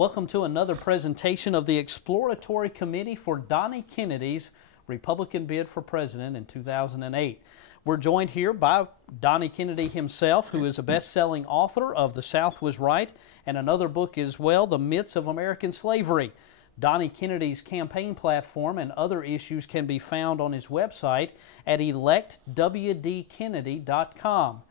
Welcome to another presentation of the Exploratory Committee for Donnie Kennedy's Republican bid for president in 2008. We're joined here by Donnie Kennedy himself, who is a best-selling author of The South Was Right and another book as well, The Myths of American Slavery. Donnie Kennedy's campaign platform and other issues can be found on his website at electwdkennedy.com.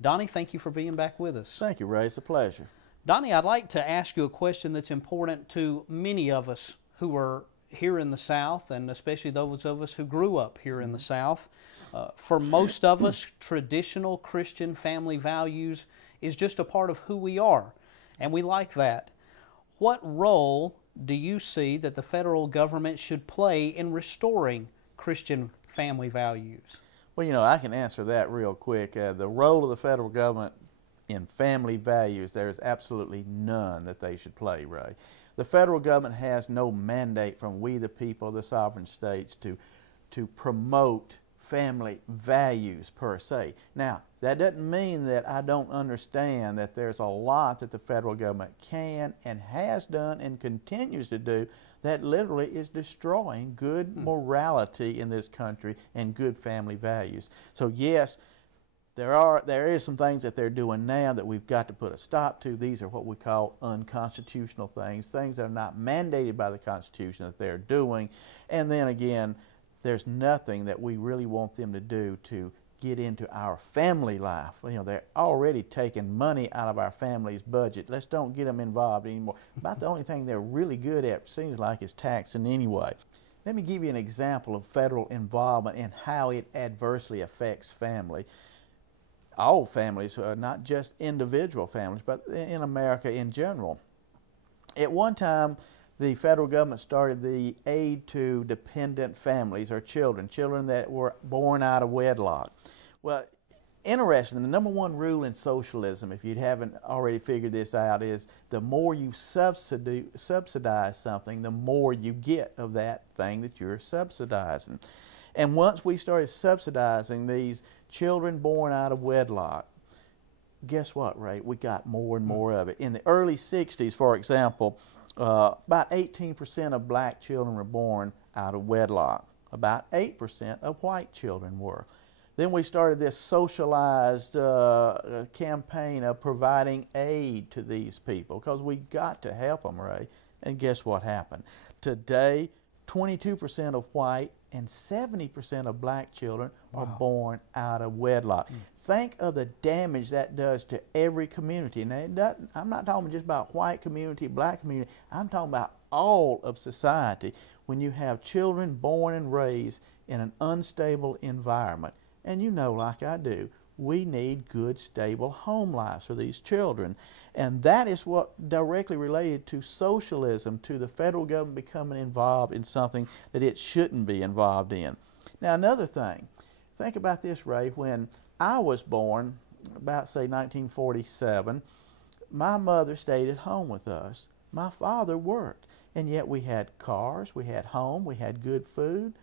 Donnie, thank you for being back with us. Thank you, Ray. It's a pleasure. Donnie, I'd like to ask you a question that's important to many of us who are here in the South, and especially those of us who grew up here in the South. For most of us, traditional Christian family values is just a part of who we are, and we like that. What role do you see that the federal government should play in restoring Christian family values? Well, you know, I can answer that real quick. The role of the federal government in family values, there's absolutely none that they should play, Ray. The federal government has no mandate from we the people of the sovereign states to promote family values per se. Now, that doesn't mean that I don't understand that there's a lot that the federal government can and has done and continues to do that literally is destroying good morality in this country and good family values. So yes, there is some things that they're doing now that we've got to put a stop to. These are what we call unconstitutional things that are not mandated by the Constitution that they're doing. And then again, there's nothing that we really want them to do to get into our family life. You know, they're already taking money out of our family's budget. Let's don't get them involved anymore. About the only thing they're really good at, seems like, is taxing anyway. Let me give you an example of federal involvement and how it adversely affects family. All families, not just individual families, but in America in general. At one time, the federal government started the aid to dependent families or children that were born out of wedlock. Well, interesting, the number one rule in socialism, if you haven't already figured this out, is the more you subsidize something, the more you get of that thing that you're subsidizing. And once we started subsidizing these children born out of wedlock, guess what, Ray? We got more and more of it. In the early 60s, for example, about 18% of black children were born out of wedlock. About 8% of white children were. Then we started this socialized campaign of providing aid to these people because we got to help them, Ray. And guess what happened? Today, 22% of white and 70% of black children are born out of wedlock. Think of the damage that does to every community. Now, I'm not talking just about white community, black community. I'm talking about all of society when you have children born and raised in an unstable environment. And you know, like I do, we need good, stable home lives for these children. And that is what directly related to socialism, to the federal government becoming involved in something that it shouldn't be involved in. Now, another thing, think about this, Ray. When I was born, about, say, 1947, my mother stayed at home with us. My father worked. And yet we had cars, we had home, we had good food.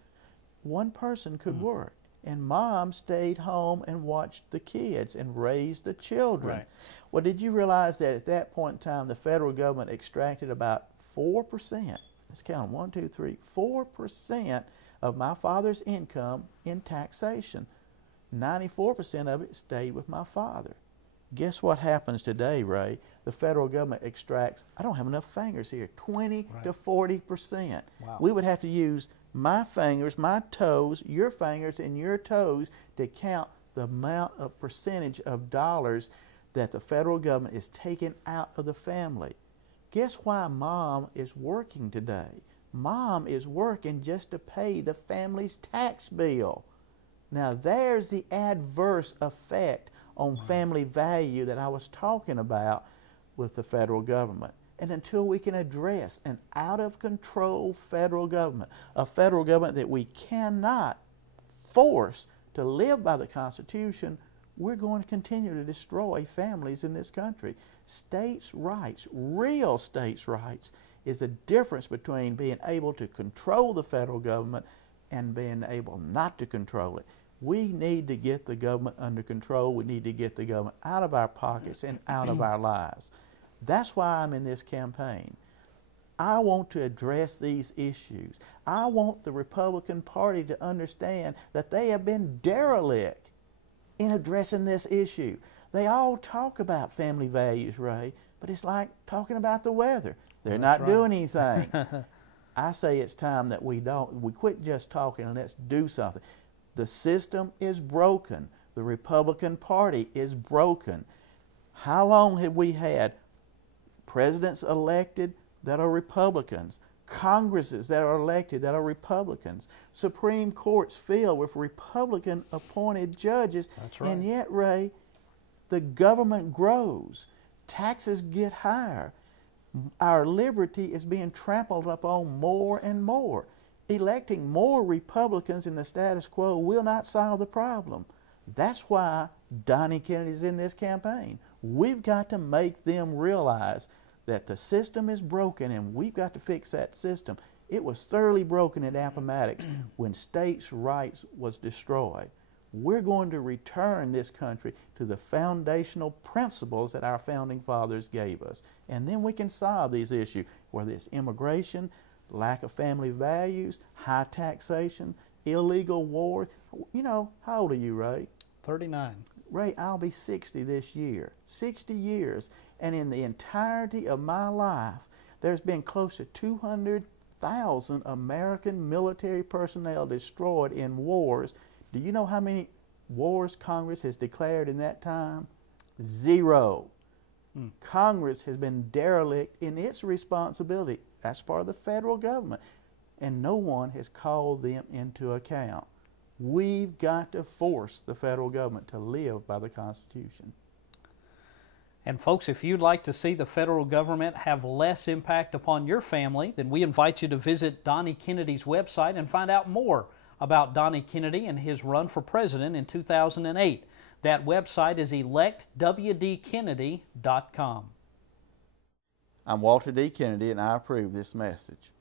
One person could work. And Mom stayed home and watched the kids and raised the children. Right. Well, did you realize that at that point in time, the federal government extracted about 4%, let's count them, 1, 2, 3, 4% of my father's income in taxation. 94% of it stayed with my father. Guess what happens today, Ray? The federal government extracts, I don't have enough fingers here, 20 to 40%. Wow. We would have to use my fingers, my toes, your fingers, and your toes to count the amount of percentage of dollars that the federal government is taking out of the family. Guess why Mom is working today? Mom is working just to pay the family's tax bill. Now there's the adverse effect on family value that I was talking about with the federal government. And until we can address an out-of-control federal government, a federal government that we cannot force to live by the Constitution, we're going to continue to destroy families in this country. States' rights, real states' rights, is a difference between being able to control the federal government and being able not to control it. We need to get the government under control. We need to get the government out of our pockets and out of our lives. That's why I'm in this campaign. I want to address these issues. I want the Republican Party to understand that they have been derelict in addressing this issue. They all talk about family values, Ray, but it's like talking about the weather. They're not doing anything. I say it's time that we quit just talking and let's do something. The system is broken. The Republican Party is broken. How long have we had presidents elected that are Republicans, Congresses that are elected that are Republicans, Supreme Courts filled with Republican appointed judges? That's right. And yet, Ray, the government grows, taxes get higher, our liberty is being trampled upon more and more. Electing more Republicans in the status quo will not solve the problem. That's why Donnie Kennedy is in this campaign. We've got to make them realize that the system is broken and we've got to fix that system. It was thoroughly broken at Appomattox when states' rights was destroyed. We're going to return this country to the foundational principles that our founding fathers gave us. And then we can solve these issues, whether it's immigration, lack of family values, high taxation, illegal war. You know, how old are you, Ray? 39. Ray, I'll be 60 this year. 60 years. And in the entirety of my life, there's been close to 200,000 American military personnel destroyed in wars. Do you know how many wars Congress has declared in that time? 0. Congress has been derelict in its responsibility. That's part of the federal government. And no one has called them into account. We've got to force the federal government to live by the Constitution. And folks, if you'd like to see the federal government have less impact upon your family, then we invite you to visit Donnie Kennedy's website and find out more about Donnie Kennedy and his run for president in 2008. That website is electwdkennedy.com. I'm Walter D. Kennedy, and I approve this message.